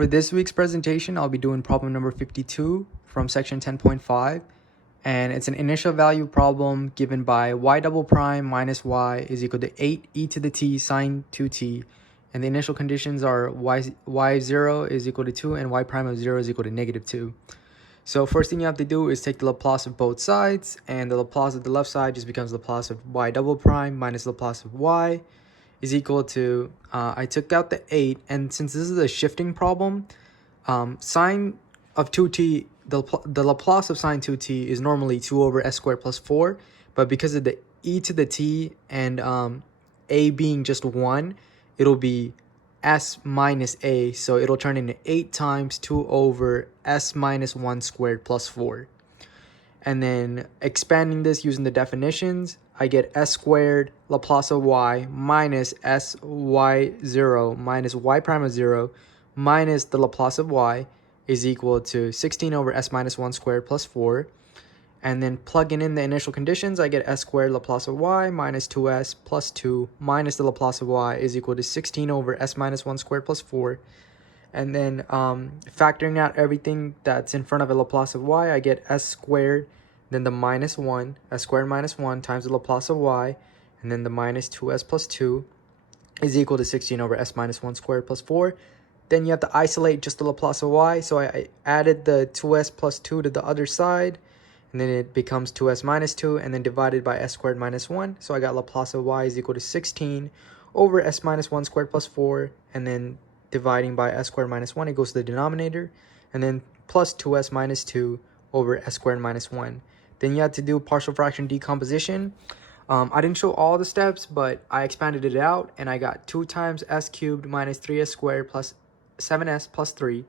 For this week's presentation, I'll be doing problem number 52 from section 10.5, and it's an initial value problem given by y double prime minus y is equal to 8 e to the t sine 2t, and the initial conditions are y0 is equal to 2 and y prime of 0 is equal to negative 2. So first thing you have to do is take the Laplace of both sides, and the Laplace of the left side just becomes Laplace of y double prime minus Laplace of y is equal to, I took out the 8, and since this is a shifting problem, sine of 2t, the Laplace of sine 2t is normally 2 over s squared plus 4, but because of the e to the t and a being just 1, it'll be s minus a, so it'll turn into 8 times 2 over s minus 1 squared plus 4. And then expanding this using the definitions, I get s squared Laplace of y minus sy0 minus y prime of 0 minus the Laplace of y is equal to 16 over s minus 1 squared plus 4. And then plugging in the initial conditions, I get s squared Laplace of y minus 2s plus 2 minus the Laplace of y is equal to 16 over s minus 1 squared plus 4. And then factoring out everything that's in front of a Laplace of y, I get s squared, then the minus 1, s squared minus 1 times the Laplace of y, and then the minus 2s plus 2 is equal to 16 over s minus 1 squared plus 4. Then you have to isolate just the Laplace of y, so I added the 2s plus 2 to the other side, and then it becomes 2s minus 2, and then divided by s squared minus 1. So I got Laplace of y is equal to 16 over s minus 1 squared plus 4, and then dividing by s squared minus 1, it goes to the denominator, and then plus 2s minus 2 over s squared minus 1. Then you have to do partial fraction decomposition. I didn't show all the steps, but I expanded it out, and I got 2 times s cubed minus 3s squared plus 7s plus 3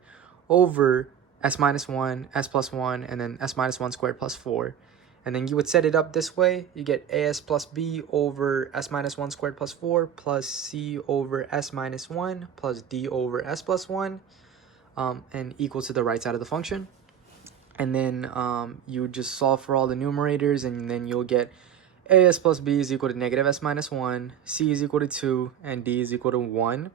over s minus 1, s plus 1, and then s minus 1 squared plus 4. And then you would set it up this way. You get as plus b over s minus 1 squared plus 4 plus c over s minus 1 plus d over s plus 1 and equal to the right side of the function. And then you just solve for all the numerators, and then you'll get as plus b is equal to negative s minus 1, c is equal to 2, and d is equal to 1.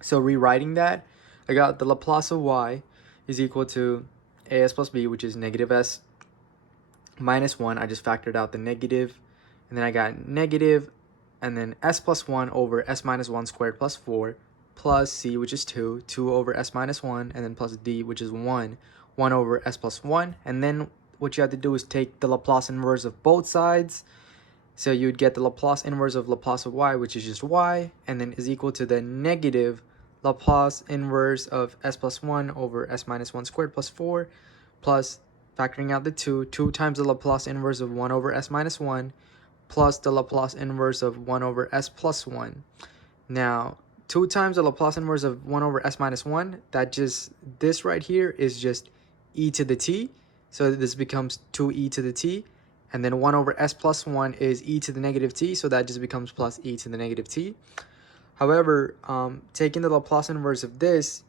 So rewriting that, I got the Laplace of y is equal to as plus b, which is negative s minus 1. I just factored out the negative, and then I got negative, and then s plus 1 over s minus 1 squared plus 4 plus c, which is 2 over s minus 1, and then plus d, which is 1 over s plus 1. And then what you have to do is take the Laplace inverse of both sides. So you'd get the Laplace inverse of Laplace of y, which is just y, and then is equal to the negative Laplace inverse of s plus 1 over s minus 1 squared plus 4 plus factoring out the 2 times the Laplace inverse of 1 over s minus 1 plus the Laplace inverse of 1 over s plus 1. Now, 2 times the Laplace inverse of 1 over s minus 1, this right here is just e to the t. So this becomes 2e to the t. And then 1 over s plus 1 is e to the negative t. So that just becomes plus e to the negative t. However, taking the Laplace inverse of this,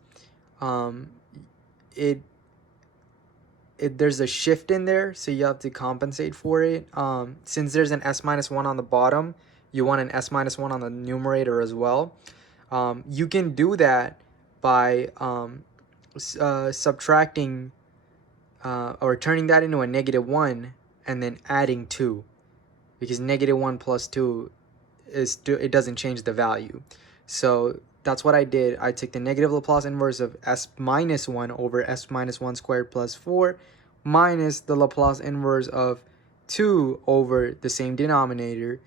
there's a shift in there, so you have to compensate for it. Since there's an s minus 1 on the bottom, you want an s minus 1 on the numerator as well. You can do that by subtracting or turning that into a negative 1 and then adding 2, because negative 1 plus 2 it doesn't change the value. So that's what I did. I took the negative Laplace inverse of s minus 1 over s minus 1 squared plus 4 minus the Laplace inverse of 2 over the same denominator.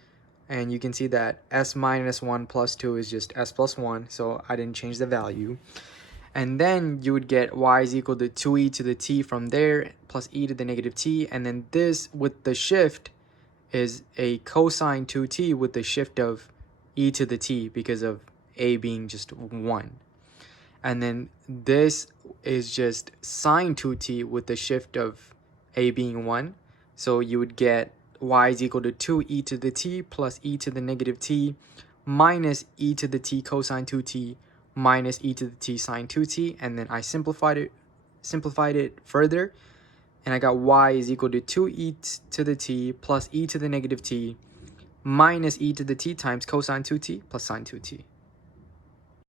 And you can see that s minus 1 plus 2 is just s plus 1, so I didn't change the value. And then you would get y is equal to 2e to the t from there plus e to the negative t. And then this with the shift is a cosine 2t with the shift of e to the t because of a being just 1. And then this is just sine 2t with the shift of a being 1. So you would get y is equal to 2e to the t plus e to the negative t minus e to the t cosine 2t minus e to the t sine 2t. And then I simplified it further, and I got y is equal to 2e to the t plus e to the negative t minus e to the t times cosine 2t plus sine 2t.